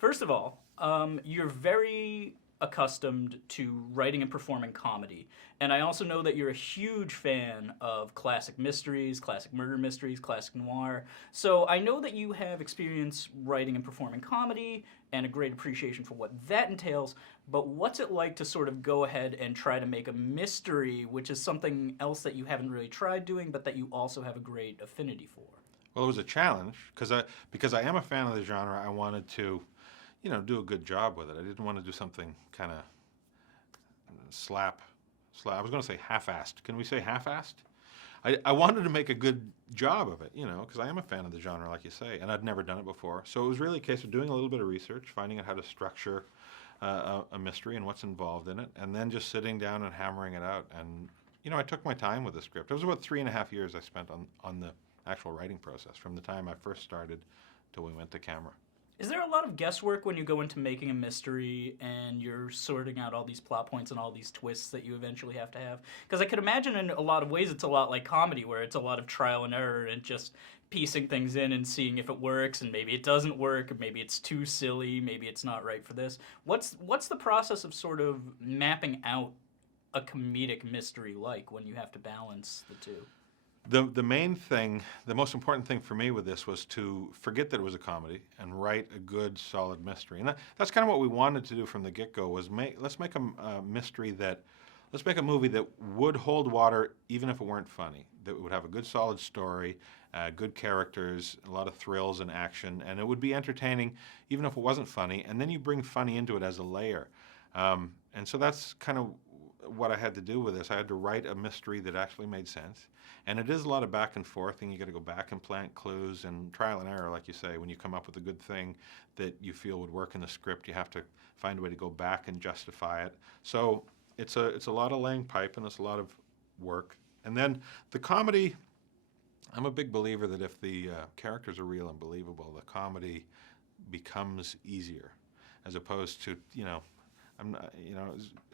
First of all, you're very accustomed to writing and performing comedy. And I also know that you're a huge fan of classic mysteries, classic murder mysteries, classic noir. So I know that you have experience writing and performing comedy and a great appreciation for what that entails. But what's it like to sort of go ahead and try to make a mystery, which is something else that you haven't really tried doing, but that you also have a great affinity for? Well, it was a challenge because I am a fan of the genre. I wanted to, do a good job with it. I didn't want to do something kind of slap. I was going to say half-assed. Can we say half-assed? I wanted to make a good job of it, because I am a fan of the genre, like you say, and I'd never done it before. So it was really a case of doing a little bit of research, finding out how to structure a mystery and what's involved in it, and then just sitting down and hammering it out. And I took my time with the script. It was about 3.5 years I spent on the actual writing process, from the time I first started till we went to camera. Is there a lot of guesswork when you go into making a mystery and you're sorting out all these plot points and all these twists that you eventually have to have? Because I could imagine in a lot of ways it's a lot like comedy, where it's a lot of trial and error and just piecing things in and seeing if it works, and maybe it doesn't work, or maybe it's too silly, maybe it's not right for this. What's the process of sort of mapping out a comedic mystery like when you have to balance the two? The main thing, the most important thing for me with this was to forget that it was a comedy and write a good, solid mystery. And that's kind of what we wanted to do from the get-go, was let's make a mystery let's make a movie that would hold water even if it weren't funny, that would have a good, solid story, good characters, a lot of thrills and action, and it would be entertaining even if it wasn't funny, and then you bring funny into it as a layer. And so that's kind of what I had to do with this. I had to write a mystery that actually made sense. And it is a lot of back and forth, and you got to go back and plant clues and trial and error, like you say. When you come up with a good thing that you feel would work in the script, you have to find a way to go back and justify it. So it's a lot of laying pipe, and it's a lot of work. And then the comedy, I'm a big believer that if the characters are real and believable, the comedy becomes easier, as opposed to,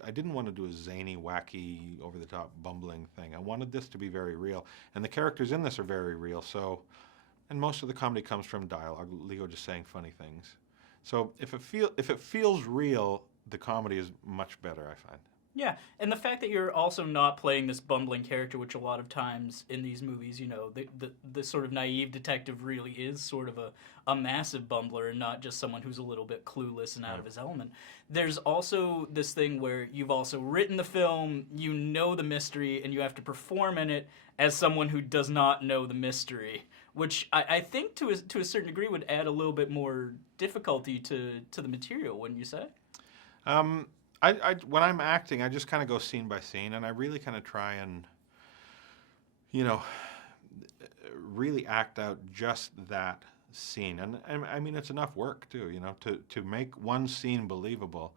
I didn't want to do a zany, wacky, over-the-top, bumbling thing. I wanted this to be very real, and the characters in this are very real. So, and most of the comedy comes from dialogue, Leo just saying funny things. So if it feels real, the comedy is much better, I find. Yeah, and the fact that you're also not playing this bumbling character, which a lot of times in these movies, the sort of naive detective really is sort of a massive bumbler and not just someone who's a little bit clueless and out of his element. There's also this thing where you've also written the film, you know the mystery, and you have to perform in it as someone who does not know the mystery, which I think to a certain degree would add a little bit more difficulty to the material, wouldn't you say? When I'm acting, I just kind of go scene by scene, and I really kind of try and, really act out just that scene. And I mean, it's enough work too, to make one scene believable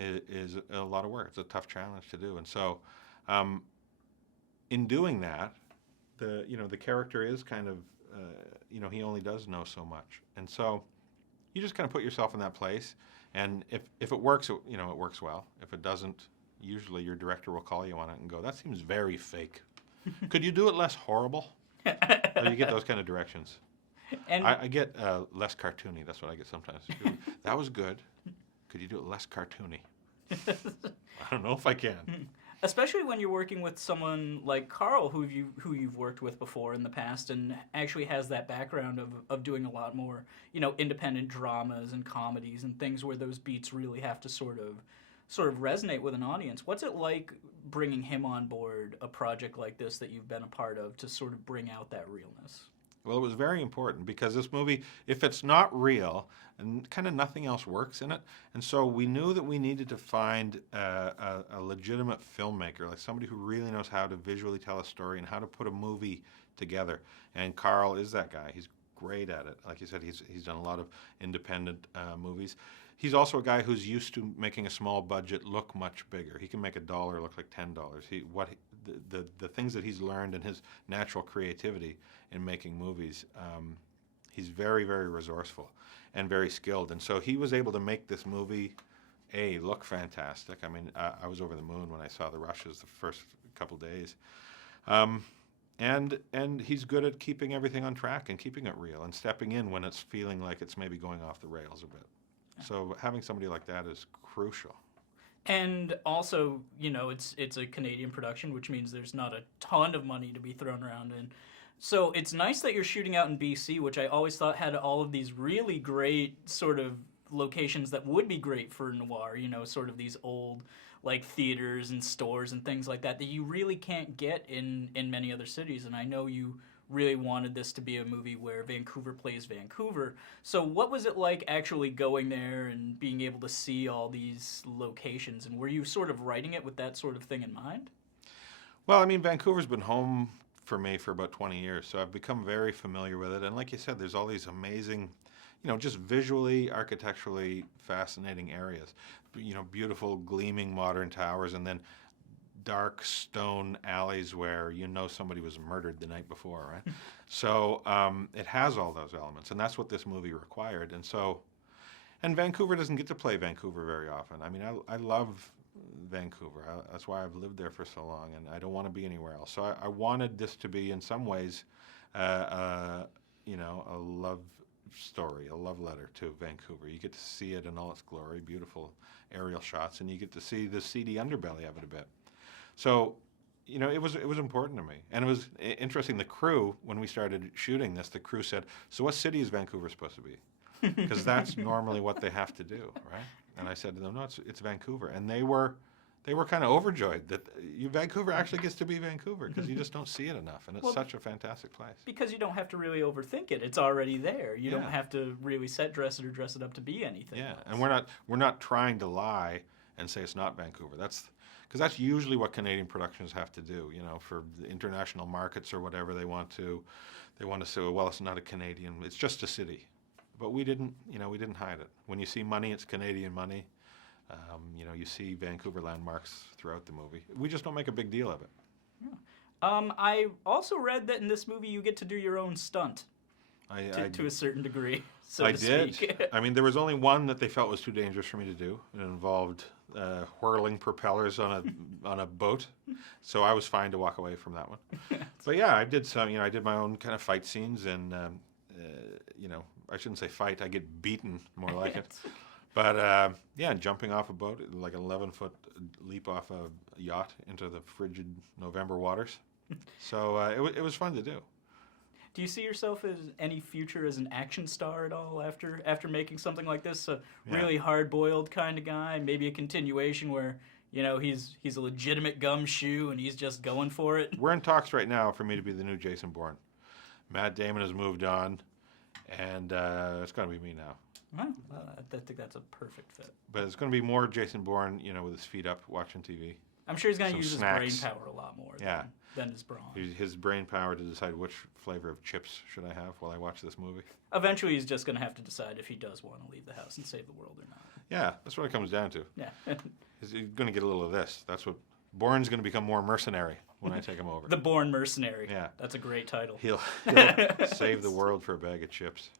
is a lot of work. It's a tough challenge to do, and so in doing that, the character is kind of, he only does know so much, and so you just kind of put yourself in that place. And if it works, it works well. If it doesn't, usually your director will call you on it and go, "That seems very fake. Could you do it less horrible?" You get those kind of directions. And I get less cartoony. That's what I get sometimes. That was good. Could you do it less cartoony? I don't know if I can. especially when you're working with someone like Carl, who you've worked with before in the past, and actually has that background of doing a lot more, independent dramas and comedies and things where those beats really have to sort of resonate with an audience. What's it like bringing him on board a project like this that you've been a part of to sort of bring out that realness? Well, it was very important because this movie, if it's not real, and kind of nothing else works in it, and so we knew that we needed to find a legitimate filmmaker, like somebody who really knows how to visually tell a story and how to put a movie together. And Carl is that guy. He's great at it. Like you said, he's done a lot of independent movies. He's also a guy who's used to making a small budget look much bigger. He can make $1 look like $10. The things that he's learned and his natural creativity in making movies, he's very, very resourceful and very skilled. And so he was able to make this movie, look fantastic. I mean, I was over the moon when I saw the rushes the first couple days. and he's good at keeping everything on track and keeping it real and stepping in when it's feeling like it's maybe going off the rails a bit. So having somebody like that is crucial. And also, it's a Canadian production, which means there's not a ton of money to be thrown around in. So it's nice that you're shooting out in BC, which I always thought had all of these really great sort of locations that would be great for noir, sort of these old like theaters and stores and things like that you really can't get in many other cities. And I know you really wanted this to be a movie where Vancouver plays Vancouver. So what was it like actually going there and being able to see all these locations? And were you sort of writing it with that sort of thing in mind? Well, I mean, Vancouver's been home for me for about 20 years, so I've become very familiar with it. And like you said, there's all these amazing, just visually, architecturally fascinating areas. Beautiful, gleaming modern towers, and then dark stone alleys where somebody was murdered the night before, right? So it has all those elements, and that's what this movie required. And Vancouver doesn't get to play Vancouver very often. I mean, I love Vancouver. That's why I've lived there for so long, and I don't want to be anywhere else. So I wanted this to be, in some ways, a love story, a love letter to Vancouver. You get to see it in all its glory, beautiful aerial shots, and you get to see the seedy underbelly of it a bit. So, it was important to me. And it was interesting, the crew, when we started shooting this, the crew said, "So what city is Vancouver supposed to be?" Because that's normally what they have to do, right? And I said to them, "No, it's Vancouver." And they were kind of overjoyed that Vancouver actually gets to be Vancouver, because you just don't see it enough, and it's such a fantastic place. Because you don't have to really overthink it; it's already there. You don't Yeah. have to really set dress it or dress it up to be anything. Yeah, else. and we're not trying to lie and say it's not Vancouver. Because that's usually what Canadian productions have to do. For the international markets or whatever, they want to say, well, it's not a Canadian, it's just a city. But we didn't hide it. When you see money, it's Canadian money. You see Vancouver landmarks throughout the movie. We just don't make a big deal of it. I also read that in this movie you get to do your own stunt to a certain degree. So I to did. speak. I mean, there was only one that they felt was too dangerous for me to do. It involved whirling propellers on a boat, so I was fine to walk away from that one. But yeah, I did some. I did my own kind of fight scenes, and I shouldn't say fight. I get beaten, more like it. But jumping off a boat, like an 11-foot leap off a yacht into the frigid November waters. So it was fun to do. Do you see yourself as any future as an action star at all after making something like this? A really hard-boiled kind of guy, maybe a continuation where he's a legitimate gumshoe and he's just going for it. We're in talks right now for me to be the new Jason Bourne. Matt Damon has moved on, and it's going to be me now. Well, I think that's a perfect fit. But it's going to be more Jason Bourne, with his feet up watching TV. I'm sure he's going to use snacks. his brain power a lot more than his brawn. His brain power to decide which flavor of chips should I have while I watch this movie. Eventually, he's just going to have to decide if he does want to leave the house and save the world or not. Yeah, that's what it comes down to. Yeah. He's going to get a little of this. That's what Bourne's going to become more mercenary when I take him over. The Bourne Mercenary. Yeah. That's a great title. He'll save the world for a bag of chips.